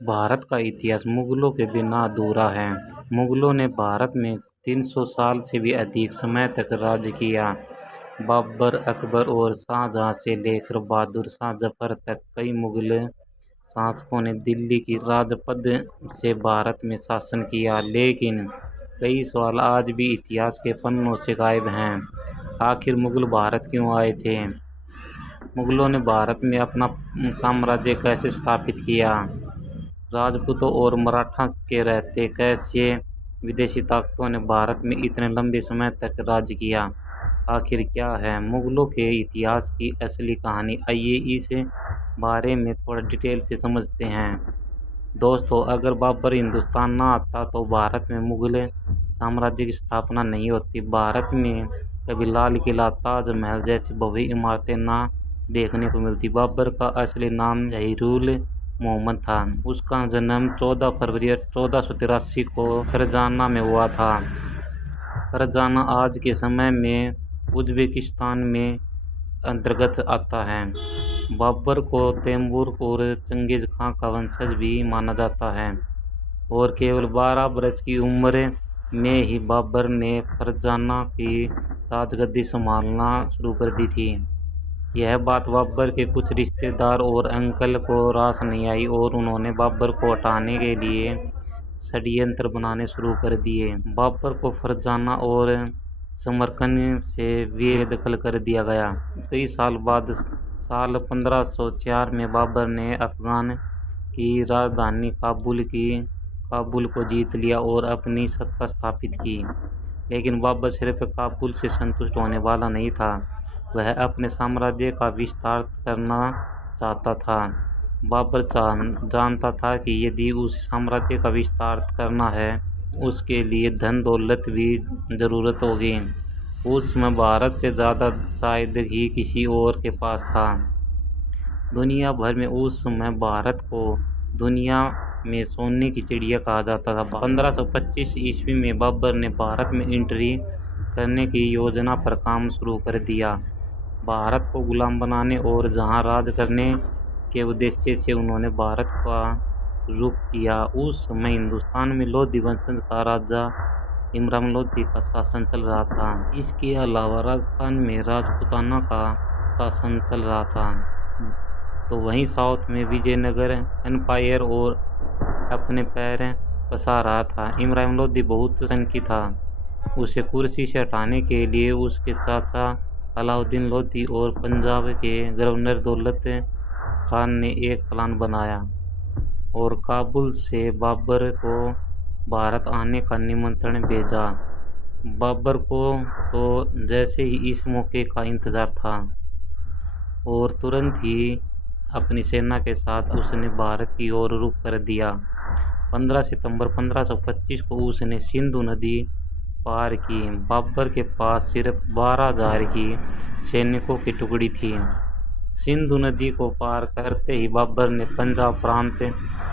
भारत का इतिहास मुगलों के बिना अधूरा है। मुगलों ने भारत में 300 साल से भी अधिक समय तक राज किया। बाबर, अकबर और शाहजहां से लेकर बहादुर शाह जफर तक कई मुगल शासकों ने दिल्ली की राजपद से भारत में शासन किया, लेकिन कई सवाल आज भी इतिहास के पन्नों से गायब हैं। आखिर मुगल भारत क्यों आए थे? मुगलों ने भारत में अपना साम्राज्य कैसे स्थापित किया? राजपूतों और मराठा के रहते कैसे विदेशी ताकतों ने भारत में इतने लंबे समय तक राज किया? आखिर क्या है मुगलों के इतिहास की असली कहानी? आइए इस बारे में थोड़ा डिटेल से समझते हैं। दोस्तों, अगर बाबर हिंदुस्तान ना आता तो भारत में मुगल साम्राज्य की स्थापना नहीं होती। भारत में कभी लाल किला, ताजमहल जैसी भव्य इमारतें ना देखने को मिलती। बाबर का असली नाम जहीरुल मोहम्मद था। उसका जन्म 14 फरवरी 1483 को फरजाना में हुआ था। फरजाना आज के समय में उज्बेकिस्तान में अंतर्गत आता है। बाबर को तैमूर और चंगेज खां का वंशज भी माना जाता है और केवल 12 वर्ष की उम्र में ही बाबर ने फरजाना की राजगद्दी संभालना शुरू कर दी थी। यह बात बाबर के कुछ रिश्तेदार और अंकल को रास नहीं आई और उन्होंने बाबर को हटाने के लिए षड्यंत्र बनाने शुरू कर दिए। बाबर को फरजाना और समरकंद से बेदखल कर दिया गया। कई साल बाद साल 1504 में बाबर ने अफगान की राजधानी काबुल को जीत लिया और अपनी सत्ता स्थापित की। लेकिन बाबर सिर्फ काबुल से संतुष्ट होने वाला नहीं था, वह अपने साम्राज्य का विस्तार करना चाहता था। बाबर जानता था कि यदि उस साम्राज्य का विस्तार करना है, उसके लिए धन दौलत की जरूरत होगी। उस समय भारत से ज़्यादा शायद ही किसी और के पास था। दुनिया भर में उस समय भारत को दुनिया में सोने की चिड़िया कहा जाता था। 1525 ईस्वी में बाबर ने भारत में एंट्री करने की योजना पर काम शुरू कर दिया। भारत को गुलाम बनाने और जहां राज करने के उद्देश्य से उन्होंने भारत का रुख किया। उस समय हिंदुस्तान में लोधी वंशज का राजा इमरान लोधी का शासन चल रहा था। इसके अलावा राजस्थान में राजपूताना का शासन चल रहा था। तो वहीं साउथ में विजयनगर एम्पायर और अपने पैर पसार रहा था। इमरान लोधी बहुत सनकी था। उसे कुर्सी से हटाने के लिए उसके चाचा अलाउद्दीन लोधी और पंजाब के गवर्नर दौलत खान ने एक प्लान बनाया और काबुल से बाबर को भारत आने का निमंत्रण भेजा। बाबर को तो जैसे ही इस मौके का इंतजार था और तुरंत ही अपनी सेना के साथ उसने भारत की ओर रुख कर दिया। 15 सितंबर 1525 को उसने सिंधु नदी पार की। बाबर के पास सिर्फ 12,000 की सैनिकों की टुकड़ी थी। सिंधु नदी को पार करते ही बाबर ने पंजाब प्रांत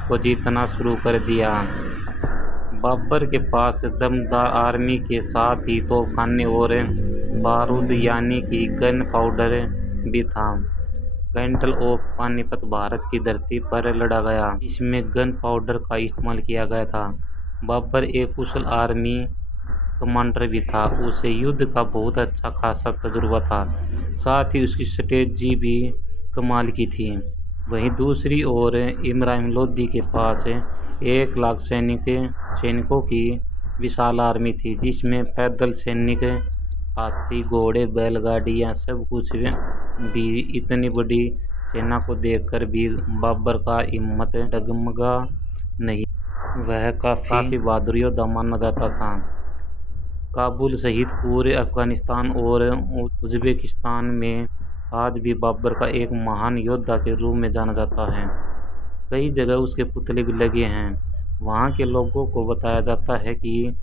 को जीतना शुरू कर दिया। बाबर के पास दमदार आर्मी के साथ ही तोपखाने और बारूद यानी कि गन पाउडर भी था। बैटल ऑफ पानीपत भारत की धरती पर लड़ा गया। इसमें गन पाउडर का इस्तेमाल किया गया था। बाबर एक कुशल आर्मी कमांडर भी था। उसे युद्ध का बहुत अच्छा खासा तजुर्बा था, साथ ही उसकी स्ट्रेटजी भी कमाल की थी। वहीं दूसरी ओर इमरान लोधी के पास 1 लाख सैनिकों की विशाल आर्मी थी, जिसमें पैदल सैनिक, हाथी, घोड़े, बैलगाड़ियां सब कुछ भी। इतनी बड़ी सेना को देखकर भी बाबर का हिम्मत डगमगा नहीं। वह काफी बहादुर योद्धा माना जाता था। काबुल सहित पूरे अफगानिस्तान और उज्बेकिस्तान में आज भी बाबर का एक महान योद्धा के रूप में जाना जाता है। कई जगह उसके पुतले भी लगे हैं। वहाँ के लोगों को बताया जाता है कि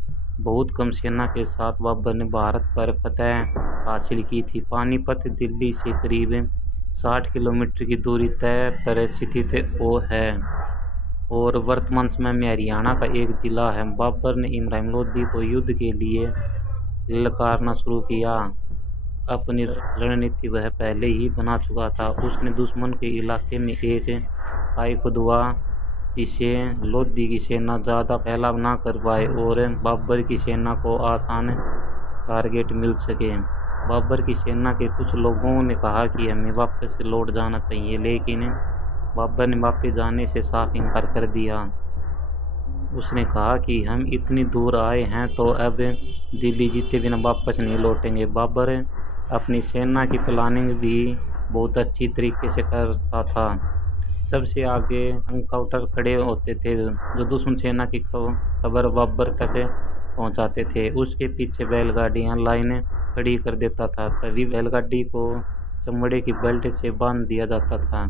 बहुत कम सेना के साथ बाबर ने भारत पर फतह हासिल की थी। पानीपत दिल्ली से करीब 60 किलोमीटर की दूरी तय पर स्थित है और वर्तमान समय में हरियाणा का एक जिला है। बाबर ने इमरान लोधी को युद्ध के लिए ललकारना शुरू किया। अपनी रणनीति वह पहले ही बना चुका था। उसने दुश्मन के इलाके में एक खाई खुदवा जिससे लोदी की सेना ज़्यादा फैलाव ना कर पाए और बाबर की सेना को आसान टारगेट मिल सके। बाबर की सेना के कुछ लोगों ने कहा कि हमें वापस लौट जाना चाहिए, लेकिन बाबर ने वापस जाने से साफ इनकार कर दिया। उसने कहा कि हम इतनी दूर आए हैं तो अब दिल्ली जीते बिना वापस नहीं लौटेंगे। बाबर अपनी सेना की प्लानिंग भी बहुत अच्छी तरीके से करता था। सबसे आगे एनकाउंटर खड़े होते थे जो दुश्मन सेना की खबर बाबर तक पहुंचाते थे। उसके पीछे बैलगाड़ियां लाइन खड़ी कर देता था। तभी बैलगाड़ी को चमड़े की बेल्ट से बांध दिया जाता था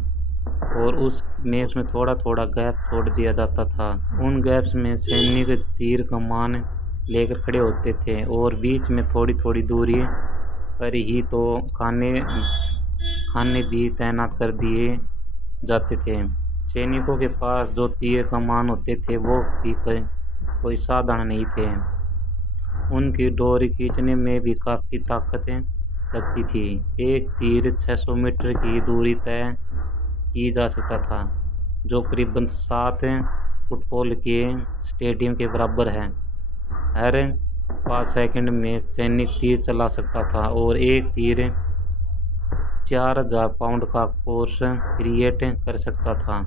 और उसमें थोड़ा थोड़ा गैप छोड़ दिया जाता था। उन गैप्स में सैनिक तीर कमान लेकर खड़े होते थे और बीच में थोड़ी थोड़ी दूरी पर ही तो खाने भी तैनात कर दिए जाते थे। सैनिकों के पास जो तीर कमान होते थे वो भी कोई साधारण नहीं थे। उनकी डोरी खींचने में भी काफ़ी ताकत लगती थी। एक तीर 600 मीटर की दूरी तय की जा सकता था, जो करीबन 7 फुटबॉल के स्टेडियम के बराबर है। हर 5 सेकंड में सैनिक तीर चला सकता था और एक तीर 4000 पाउंड का फोर्स क्रिएट कर सकता था।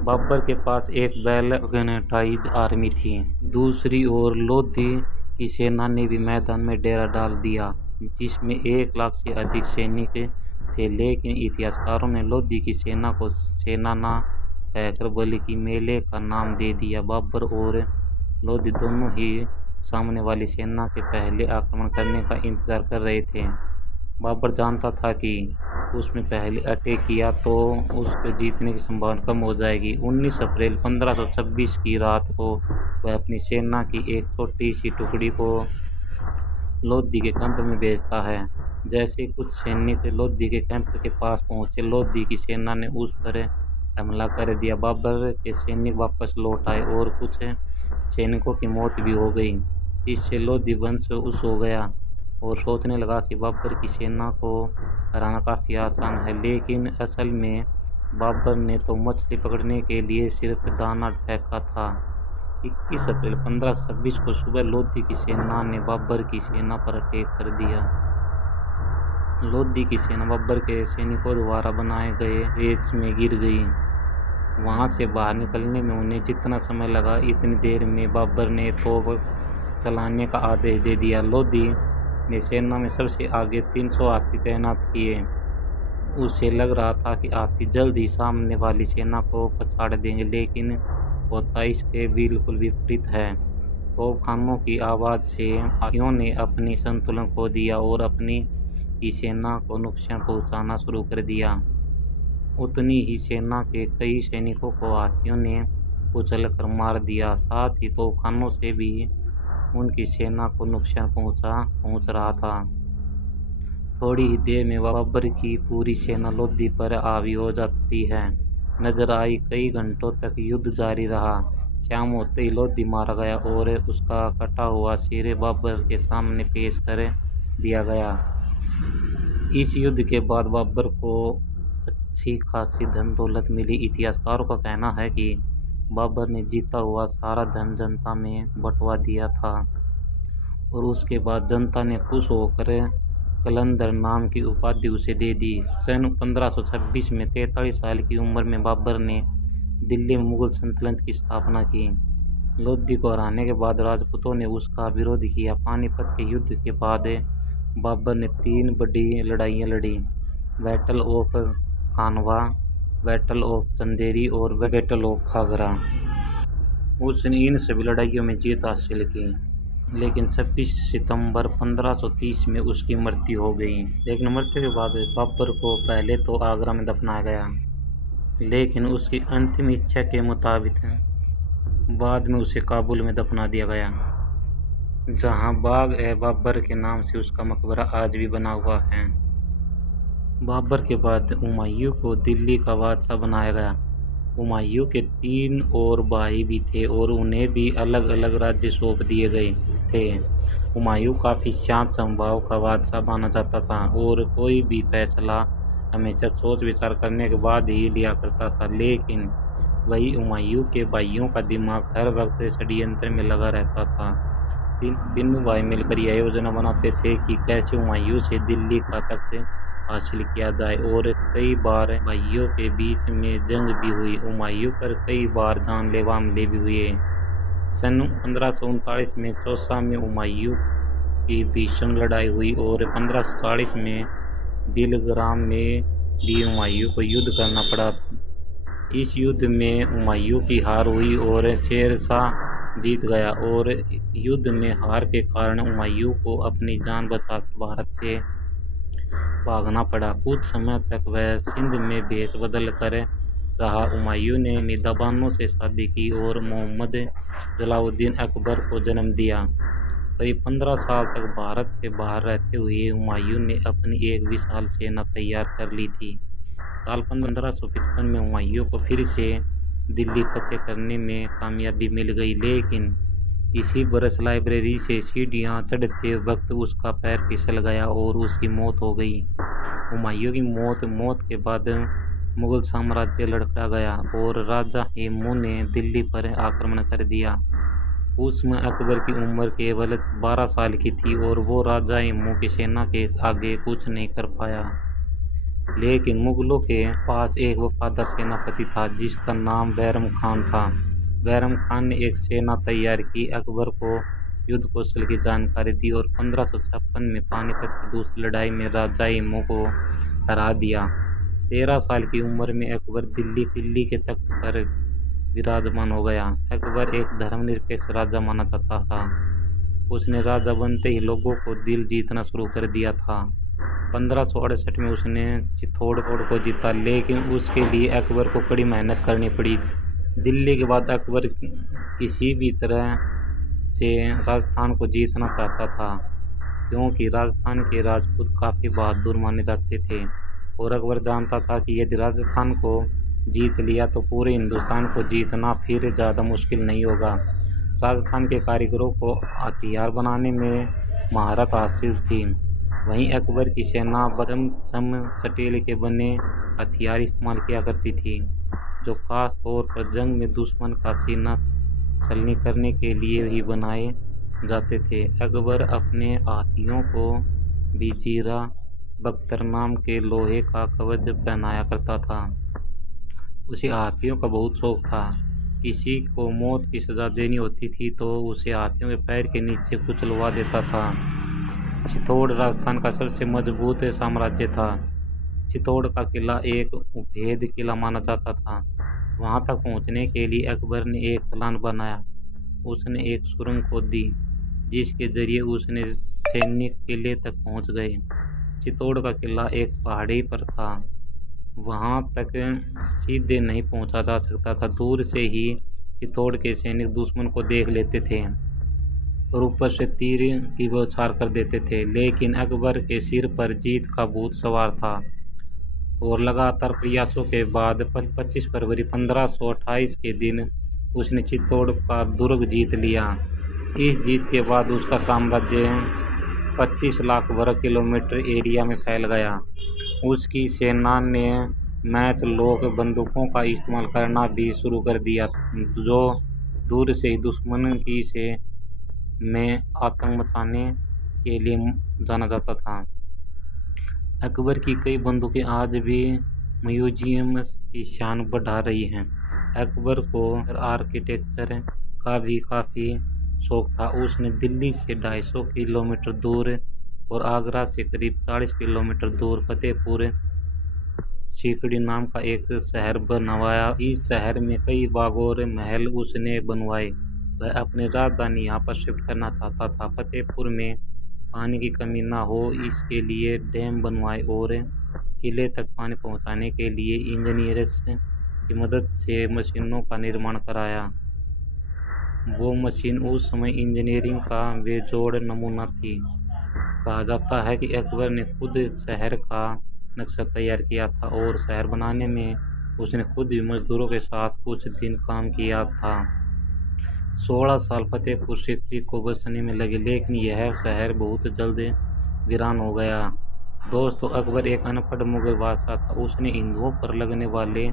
बाबर के पास एक वेल ऑर्गेनाइज्ड आर्मी थी। दूसरी ओर लोदी की सेना ने भी मैदान में डेरा डाल दिया, जिसमें 1 लाख से अधिक सैनिक थे। लेकिन इतिहासकारों ने लोदी की सेना को सेना ना कहकर बल्कि मेले का नाम दे दिया। बाबर और लोदी दोनों ही सामने वाली सेना के पहले आक्रमण करने का इंतजार कर रहे थे। बाबर जानता था कि उसने पहले अटैक किया तो उसके जीतने की संभावना कम हो जाएगी। 19 अप्रैल 1526 की रात को वह अपनी सेना की एक छोटी सी टुकड़ी को लोदी के कैंप में भेजता है। जैसे कुछ सैनिक लोदी के कैंप के पास पहुंचे, लोदी की सेना ने उस पर हमला कर दिया। बाबर के सैनिक वापस लौट आए और कुछ सैनिकों की मौत भी हो गई, जिससे लोदी वंश उस हो गया और सोचने लगा कि बाबर की सेना को हराना काफ़ी आसान है। लेकिन असल में बाबर ने तो मछली पकड़ने के लिए सिर्फ दाना फेंका था। 21 अप्रैल 1526 को सुबह लोदी की सेना ने बाबर की सेना पर अटैक कर दिया। लोदी की सेना बाबर के सैनिकों द्वारा बनाए गए रेंज में गिर गई। वहां से बाहर निकलने में उन्हें जितना समय लगा, इतनी देर में बाबर ने तोप चलाने का आदेश दे दिया। लोदी ने सेना में सबसे आगे 300 हाथी तैनात किए। उसे लग रहा था कि हाथी जल्द ही सामने वाली सेना को पछाड़ देंगे, लेकिन होता इसके बिल्कुल विपरीत है। तोपखानों की आवाज़ से हाथियों ने अपनी संतुलन खो दिया और अपनी ही सेना को नुकसान पहुंचाना शुरू कर दिया। उतनी ही सेना के कई सैनिकों को हाथियों ने कुचलकर मार दिया। साथ ही तोपखानों से भी उनकी सेना को नुकसान पहुंच रहा था। थोड़ी ही देर में बाबर की पूरी सेना लोदी पर हावी हो जाती है। नजर आई कई घंटों तक युद्ध जारी रहा। शाम होते ही लोदी मारा गया और उसका कटा हुआ सिर बाबर के सामने पेश कर दिया गया। इस युद्ध के बाद बाबर को अच्छी खासी धन दौलत मिली। इतिहासकारों का कहना है कि बाबर ने जीता हुआ सारा धन जनता में बंटवा दिया था और उसके बाद जनता ने खुश होकर कलंदर नाम की उपाधि उसे दे दी। सन 1526 में 43 साल की उम्र में बाबर ने दिल्ली में मुगल सल्तनत की स्थापना की। लोदी को हराने के बाद राजपूतों ने उसका विरोध किया। पानीपत के युद्ध के बाद बाबर ने 3 बड़ी लड़ाइयाँ लड़ी: battle of Khanwa, battle of Chanderi और बैटल ऑफ खागरा। उसने इन सभी लड़ाइयों में जीत हासिल की, लेकिन 26 सितंबर 1530 में उसकी मृत्यु हो गई। लेकिन मृत्यु के बाद बाबर को पहले तो आगरा में दफनाया गया, लेकिन उसकी अंतिम इच्छा के मुताबिक बाद में उसे काबुल में दफना दिया गया, जहां बाग-ए-बाबर के नाम से उसका मकबरा आज भी बना हुआ है। बाबर के बाद हुमायूं को दिल्ली का बादशाह बनाया गया। हुमायूं के 3 और भाई भी थे और उन्हें भी अलग अलग राज्य सौंप दिए गए थे। हुमायूं काफ़ी शांत स्वभाव का बादशाह माना जाता था और कोई भी फैसला हमेशा सोच विचार करने के बाद ही लिया करता था। लेकिन वही हुमायूं के भाइयों का दिमाग हर वक्त षड्यंत्र में लगा रहता था। तीनों भाई मिलकर यह योजना बनाते थे कि कैसे हुमायूं से दिल्ली का तख्त हासिल किया जाए, और कई बार भाइयों के बीच में जंग भी हुई। हुमायूं पर कई बार जानलेवा हमले भी हुए। सन 1539 में चौसा में हुमायूं की भीषण लड़ाई हुई और 1540 में बिलग्राम में भी हुमायूं को युद्ध करना पड़ा। इस युद्ध में हुमायूं की हार हुई और शेरशाह जीत गया, और युद्ध में हार के कारण हुमायूं को अपनी जान बचाकर भारत से भागना पड़ा। कुछ समय तक वह सिंध में भेष बदल कर रहा। हुमायूं ने निदा बानो से शादी की और मोहम्मद जलालुद्दीन अकबर को जन्म दिया। करीब 15 साल तक भारत से बाहर रहते हुए हुमायूं ने अपनी एक विशाल सेना तैयार कर ली थी। साल 1555 में हुमायूं को फिर से दिल्ली फतेह करने में कामयाबी मिल गई, लेकिन इसी बरस लाइब्रेरी से सीढ़ियाँ चढ़ते वक्त उसका पैर फिसल गया और उसकी मौत हो गई। हुमायूं की मौत के बाद मुगल साम्राज्य लड़खड़ा गया और राजा हुमायूं ने दिल्ली पर आक्रमण कर दिया। उस समय अकबर की उम्र केवल 12 साल की थी और वो राजा हुमायूं की सेना के आगे कुछ नहीं कर पाया। लेकिन मुगलों के पास एक वफादार सेनापति था जिसका नाम बैरम खान था। बैरम खान ने एक सेना तैयार की, अकबर को युद्ध कौशल की जानकारी दी और 1556 में पानीपत की दूसरी लड़ाई में राजा हुमायूं को हरा दिया। 13 साल की उम्र में अकबर दिल्ली के तख्त पर विराजमान हो गया। अकबर एक धर्मनिरपेक्ष राजा माना जाता था। उसने राजा बनते ही लोगों को दिल जीतना शुरू कर दिया था। 1568 में उसने चित्तौड़ को जीता, लेकिन उसके लिए अकबर को कड़ी मेहनत करनी पड़ी। दिल्ली के बाद अकबर किसी भी तरह से राजस्थान को जीतना चाहता था, क्योंकि राजस्थान के राजपूत काफ़ी बहादुर माने जाते थे और अकबर जानता था कि यदि राजस्थान को जीत लिया तो पूरे हिंदुस्तान को जीतना फिर ज़्यादा मुश्किल नहीं होगा। राजस्थान के कारीगरों को हथियार बनाने में महारत हासिल थी। वहीं अकबर की सेना बदम स्टील के बने हथियार इस्तेमाल किया करती थी, जो खास तौर पर जंग में दुश्मन का सीना छलनी करने के लिए ही बनाए जाते थे। अकबर अपने हाथियों को भी जीरा बख्तर नाम के लोहे का कवच पहनाया करता था। उसे हाथियों का बहुत शौक था। किसी को मौत की सज़ा देनी होती थी तो उसे हाथियों के पैर के नीचे कुचलवा देता था। चित्तौड़ राजस्थान का सबसे मजबूत साम्राज्य था। चित्तौड़ का किला एक भेद किला माना जाता था। वहां तक पहुंचने के लिए अकबर ने एक प्लान बनाया। उसने एक सुरंग खोदी जिसके जरिए उसने सैनिक किले तक पहुंच गए। चित्तौड़ का किला एक पहाड़ी पर था। वहां तक सीधे नहीं पहुंचा जा सकता था। दूर से ही चित्तौड़ के सैनिक दुश्मन को देख लेते थे और ऊपर से तीर की बौछार कर देते थे। लेकिन अकबर के सिर पर जीत का भूत सवार था और लगातार प्रयासों के बाद 25 फरवरी 1528 के दिन उसने चित्तौड़ का दुर्ग जीत लिया। इस जीत के बाद उसका साम्राज्य 25 लाख वर्ग किलोमीटर एरिया में फैल गया। उसकी सेना ने मैच लॉक बंदूकों का इस्तेमाल करना भी शुरू कर दिया, जो दूर से ही दुश्मन की से में आतंक मचाने के लिए जाना जाता था। अकबर की कई बंदूकें आज भी म्यूजियम की शान बढ़ा रही हैं। अकबर को आर्किटेक्चर का भी काफ़ी शौक था। उसने दिल्ली से 250 किलोमीटर दूर और आगरा से करीब 40 किलोमीटर दूर फतेहपुर सीकरी नाम का एक शहर बनवाया। इस शहर में कई बाग और महल उसने बनवाए। वह अपनी राजधानी यहाँ पर शिफ्ट करना चाहता था। फतेहपुर में पानी की कमी ना हो इसके लिए डैम बनवाए और किले तक पानी पहुँचाने के लिए इंजीनियर्स की मदद से मशीनों का निर्माण कराया। वो मशीन उस समय इंजीनियरिंग का बेजोड़ नमूना थी। कहा जाता है कि अकबर ने खुद शहर का नक्शा तैयार किया था और शहर बनाने में उसने खुद भी मजदूरों के साथ कुछ दिन काम किया था। 16 साल फतेहपुर सीकरी को बसने में लगे, लेकिन यह शहर बहुत जल्द वीरान हो गया। दोस्तों, अकबर एक अनपढ़ मुगल बादशाह था। उसने हिंदुओं पर लगने वाले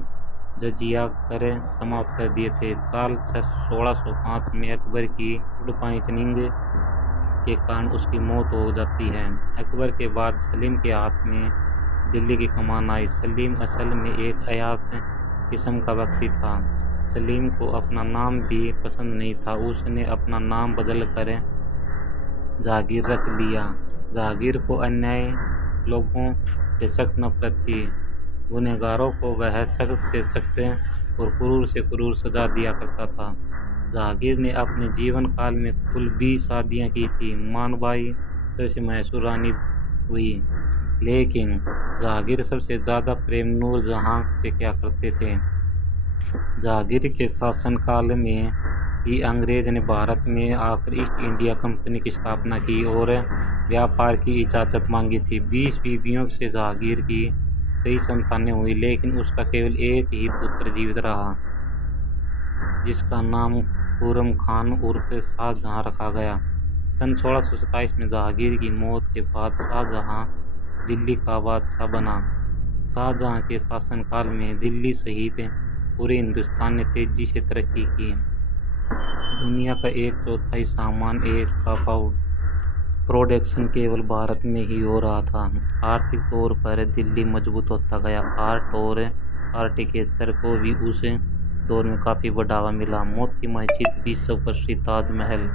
जजिया कर समाप्त कर दिए थे। साल 1605 में अकबर की फूड पॉइजनिंग के कारण उसकी मौत हो जाती है। अकबर के बाद सलीम के हाथ में दिल्ली की कमान आई। सलीम असल में एक अयास किस्म का व्यक्ति था। सलीम को अपना नाम भी पसंद नहीं था। उसने अपना नाम बदल कर जहांगीर रख लिया। जहांगीर को अन्यायी लोगों से सख्त नफरत थी। गुनहगारों को वह सख्त से सख्त और क्रूर से क्रूर सजा दिया करता था। जहांगीर ने अपने जीवन काल में कुल 20 शादियां की थी। मानबाई सबसे मशहूर रानी हुई, लेकिन जहांगीर सबसे ज़्यादा प्रेम नूरजहां से किया करते थे। जहांगीर के शासनकाल में ही अंग्रेज ने भारत में आकर ईस्ट इंडिया कंपनी की स्थापना की और व्यापार की इजाज़त मांगी थी। 20 बीवियों से जहांगीर की कई संतानें हुई, लेकिन उसका केवल एक ही पुत्र जीवित रहा, जिसका नाम खुर्रम खान उर्फ शाहजहां रखा गया। सन 1627 में जहांगीर की मौत के बाद शाहजहां दिल्ली का बादशाह बना। शाहजहां के शासनकाल में दिल्ली सहित पूरे हिंदुस्तान ने तेजी से तरक्की की। दुनिया का 1/4 सामान का प्रोडक्शन केवल भारत में ही हो रहा था। आर्थिक तौर पर दिल्ली मजबूत होता गया। आर्ट और आर्किटेक्चर को भी उस दौर में काफ़ी बढ़ावा मिला। मोती मस्जिद, विश्व प्रसिद्ध ताजमहल,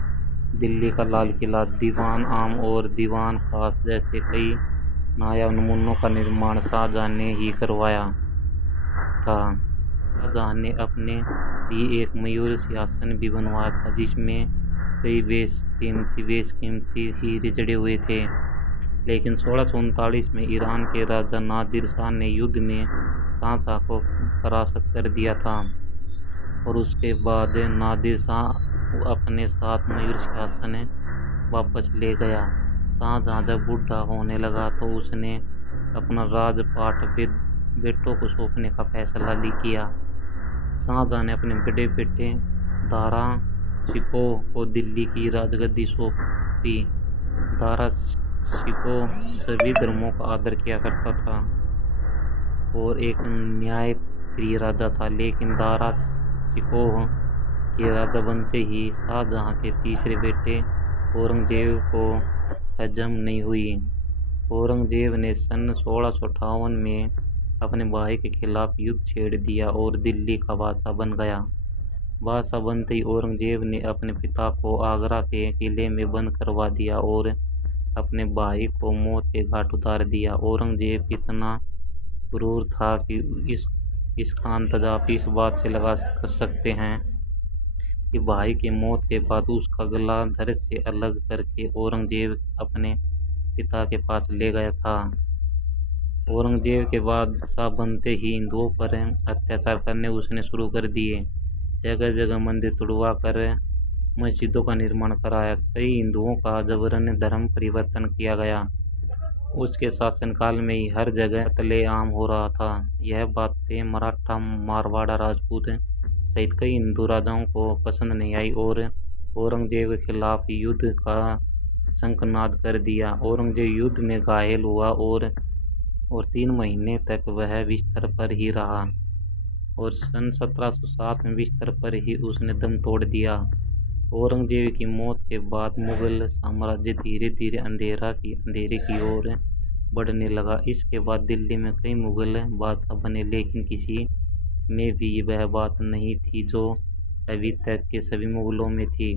दिल्ली का लाल किला, दीवान आम और दीवान खास जैसे कई नायाब नमूनों का निर्माण शाहजहां ने ही करवाया था। शाहजहां ने अपने लिए एक मयूर सिंहासन भी बनवाया था, जिसमें कई बेशकीमती हीरे जड़े हुए थे। लेकिन 1639 में ईरान के राजा नादिर शाह ने युद्ध में शाहजहां को परास्त कर दिया था और उसके बाद नादिर शाह अपने साथ मयूर सिंहासन वापस ले गया। शाहजहां जब बूढ़ा होने लगा तो उसने अपना राजपाट बेटों को सौंपने का फैसला किया। शाहजहां ने अपने बड़े बेटे दारा शिकोह को दिल्ली की राजगद्दी सौंपी। दारा शिकोह सभी धर्मों का आदर किया करता था और एक न्यायप्रिय राजा था, लेकिन दारा शिकोह के राजा बनते ही शाहजहां के तीसरे बेटे औरंगजेब को हजम नहीं हुई। औरंगजेब ने सन 1658 में अपने भाई के खिलाफ युद्ध छेड़ दिया और दिल्ली का बादशाह बन गया। बादशाह बनते ही औरंगजेब ने अपने पिता को आगरा के किले में बंद करवा दिया और अपने भाई को मौत के घाट उतार दिया। औरंगजेब इतना क्रूर था कि इसका अंदाजा आप इस बात से लगा सकते हैं कि भाई की मौत के बाद उसका गला धड़ से अलग करके औरंगजेब अपने पिता के पास ले गया था। औरंगजेब के बादशाह बनते ही हिंदुओं पर अत्याचार करने उसने शुरू कर दिए। जगह जगह मंदिर तुड़वा कर मस्जिदों का निर्माण कराया। कई हिंदुओं का जबरन धर्म परिवर्तन किया गया। उसके शासनकाल में ही हर जगह कत्लेआम हो रहा था। यह बातें मराठा, मारवाड़ा, राजपूत सहित कई हिंदू राजाओं को पसंद नहीं आई और औरंगजेब के खिलाफ युद्ध का शंखनाद कर दिया। औरंगजेब युद्ध में घायल हुआ और 3 महीने तक वह बिस्तर पर ही रहा और सन 1707 में बिस्तर पर ही उसने दम तोड़ दिया। औरंगजेब की मौत के बाद मुगल साम्राज्य धीरे धीरे अंधेरे की ओर बढ़ने लगा। इसके बाद दिल्ली में कई मुगल बादशाह बने, लेकिन किसी में भी वह बात नहीं थी जो अभी तक के सभी मुगलों में थी।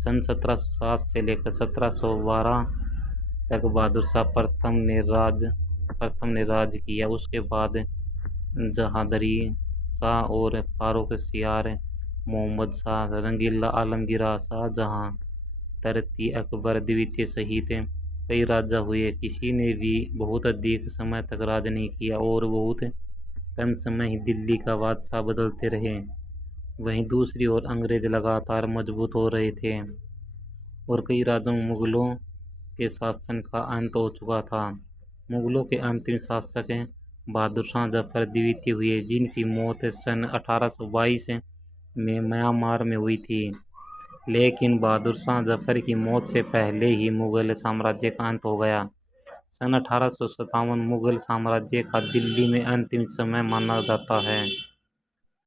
सन 1707 से लेकर 1712 तक बहादुर शाह प्रथम ने राज किया। उसके बाद जहांगीर शाह और फारूक सियार, मोहम्मद शाह, रंगीला, आलमगीर शाहजहां, तरती, अकबर द्वितीय सहित कई राजा हुए। किसी ने भी बहुत अधिक समय तक राज नहीं किया और बहुत कम समय ही दिल्ली का बादशाह बदलते रहे। वहीं दूसरी ओर अंग्रेज लगातार मजबूत हो रहे थे और कई राज्यों में मुगलों के शासन का अंत हो चुका था। मुगलों के अंतिम शासक बहादुर शाह जफर द्वितीय हुए, जिनकी मौत सन 1822 में म्यांमार में हुई थी। लेकिन बहादुर शाह जफर की मौत से पहले ही मुगल साम्राज्य का अंत हो गया। सन 1857 मुगल साम्राज्य का दिल्ली में अंतिम समय माना जाता है।